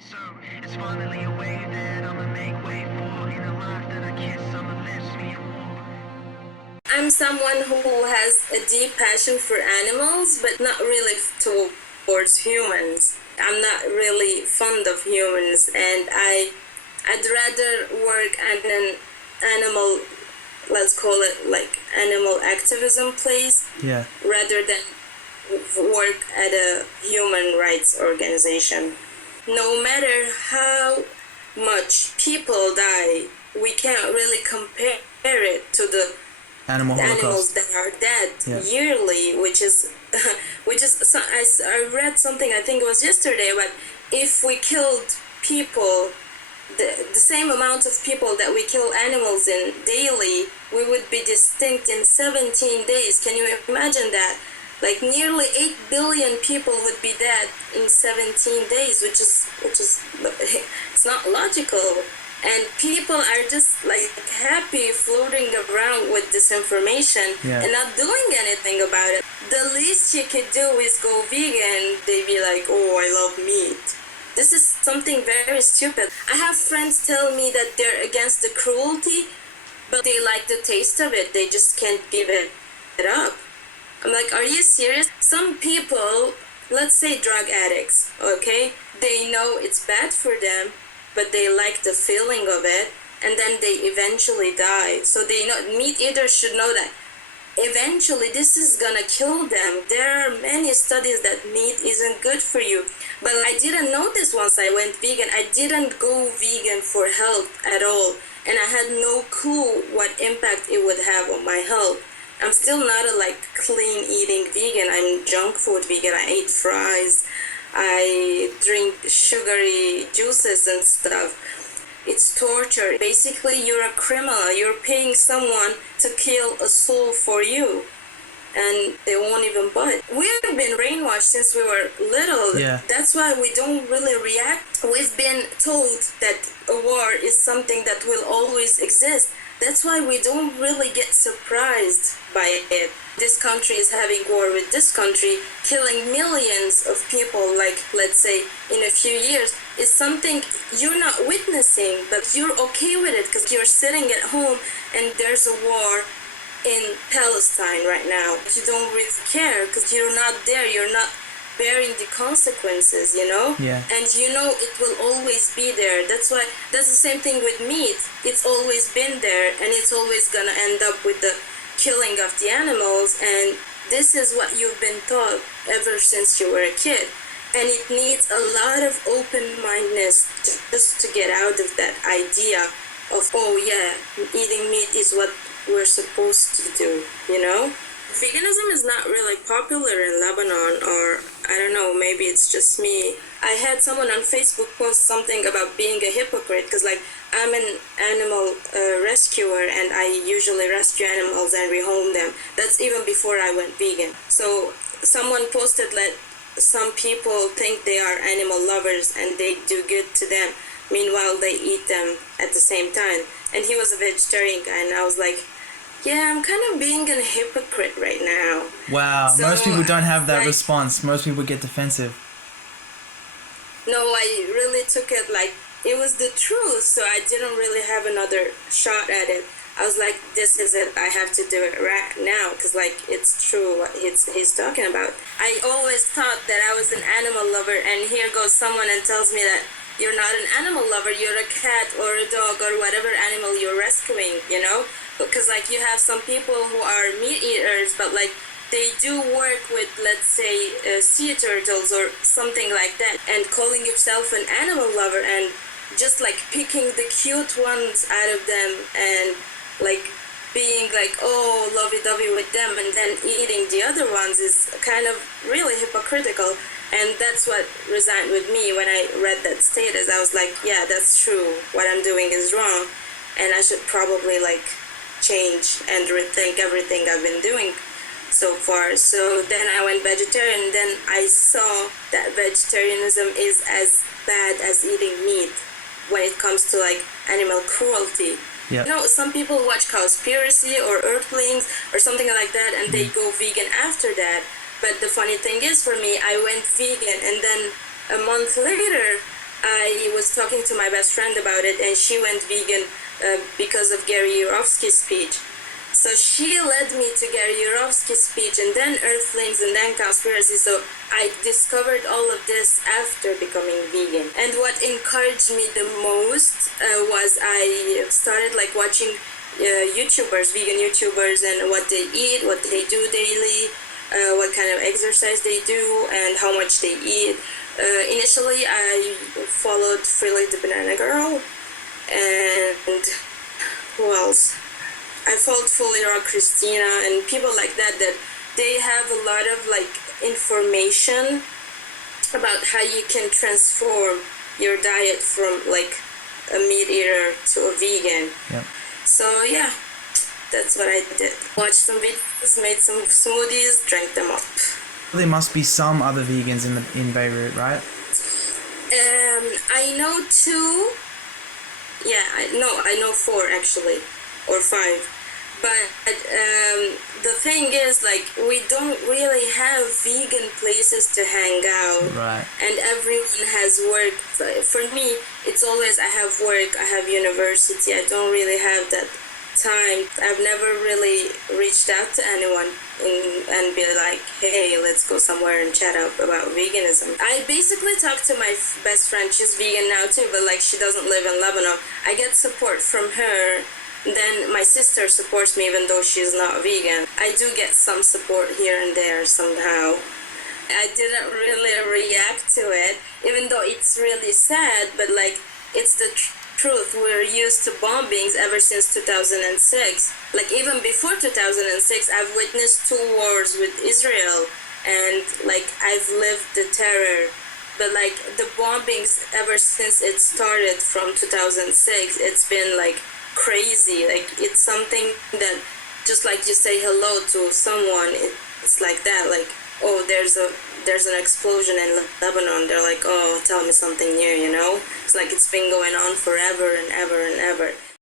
So it's finally a way that I'ma make way for. In a life that I kiss on the lips, me and more. I'm someone who has a deep passion for animals, but not really towards humans. I'm not really fond of humans, and I'd rather work at an animal, let's call it like animal activism place, Yeah. rather than work at a human rights organization. No matter how much people die, we can't really compare it to the Animal animals holocaust. that are dead Yeah. yearly, which is I read something, I think it was yesterday, but if we killed people the same amount of people that we kill animals in daily, we would be extinct in 17 days. Can you imagine that? Like nearly 8 billion people would be dead in 17 days, which is it's not logical. And people are just like happy floating around with this information and not doing anything about it. The least you could do is go vegan. They'd be like, oh, I love meat. This is something very stupid. I have friends tell me that they're against the cruelty, but they like the taste of it. They just can't give it up. I'm like, are you serious? Some people, let's say drug addicts, okay? They know it's bad for them, but they like the feeling of it, and then they eventually die. So they know, meat eaters should know that eventually this is gonna kill them. There are many studies that meat isn't good for you. But I didn't know this once I went vegan. I didn't go vegan for health at all. And I had no clue what impact it would have on my health. I'm still not a like clean eating vegan. I'm junk food vegan. I eat fries. I drink sugary juices and stuff. It's torture. Basically, you're a criminal. You're paying someone to kill a soul for you. And they won't even budge. We've been brainwashed since we were little. Yeah. That's why we don't really react. We've been told that a war is something that will always exist. That's why we don't really get surprised by it. This country is having war with this country, killing millions of people, like, let's say, in a few years, is something you're not witnessing, but you're okay with it because you're sitting at home and there's a war in Palestine right now. You don't really care because you're not there, you're not bearing the consequences, you know? Yeah. And you know it will always be there. That's the same thing with meat. It's always been there, and it's always gonna end up with the killing of the animals, and this is what you've been taught ever since you were a kid. And it needs a lot of open-mindedness just to get out of that idea of, oh yeah, eating meat is what we're supposed to do, you know? Veganism is not really popular in Lebanon, or I don't know, maybe it's just me. I had someone on Facebook post something about being a hypocrite, because like I'm an animal rescuer and I usually rescue animals and rehome them. That's even before I went vegan. So someone posted that some people think they are animal lovers and they do good to them. Meanwhile, they eat them at the same time. And he was a vegetarian guy, and I was like, yeah, I'm kind of being a hypocrite right now. Wow, So, most people don't have that like, response. Most people get defensive. No, I really took it like it was the truth, so I didn't really have another shot at it. I was like, this is it, I have to do it right now, because like it's true what he's talking about. I always thought that I was an animal lover, and here goes someone and tells me that you're not an animal lover, you're a cat or a dog or whatever animal you're rescuing, you know? Because like you have some people who are meat eaters, but like they do work with, let's say, sea turtles or something like that, and calling yourself an animal lover and just like picking the cute ones out of them and like being like, oh, lovey-dovey with them, and then eating the other ones is kind of really hypocritical. And that's what resigned with me when I read that status. I was like, yeah, that's true. What I'm doing is wrong, and I should probably like change and rethink everything I've been doing so far. So then I went vegetarian, then I saw that vegetarianism is as bad as eating meat when it comes to like animal cruelty. Yeah. You know, some people watch Cowspiracy or Earthlings or something like that, and they go vegan after that. But the funny thing is, for me, I went vegan, and then a month later I was talking to my best friend about it, and she went vegan because of Gary Yourofsky's speech. So she led me to Gary Yourofsky's speech, and then Earthlings, and then Conspiracy. So I discovered all of this after becoming vegan. And what encouraged me the most was I started like watching YouTubers, vegan YouTubers, and what they eat, what they do daily, what kind of exercise they do, and how much they eat. Initially, I followed Freely the Banana Girl, and who else? I followed Fully Raw Christina and people like that they have a lot of like information about how you can transform your diet from like a meat eater to a vegan. Yep. So yeah, that's what I did. Watched some videos, made some smoothies, drank them up. There must be some other vegans in Beirut, right? I know 2. Yeah, I know 4 actually, or 5. But the thing is, like, we don't really have vegan places to hang out. Right. And everyone has work. For me, it's always I have work, I have university. I don't really have that time. I've never really reached out to anyone and be like, hey, let's go somewhere and chat up about veganism. I basically talk to my best friend. She's vegan now too, but like she doesn't live in Lebanon. I get support from her. Then my sister supports me even though she's not vegan. I do get some support here and there somehow. I didn't really react to it, even though it's really sad, but like it's the truth. We're used to bombings ever since 2006. Like even before 2006, I've witnessed 2 wars with Israel, and like I've lived the terror. But like the bombings ever since it started from 2006, it's been like crazy. Like it's something that just like you say hello to someone, it's like that. Like, oh, there's an explosion in Lebanon. They're like, oh, tell me something new, you know? It's like it's been going on forever and ever and ever.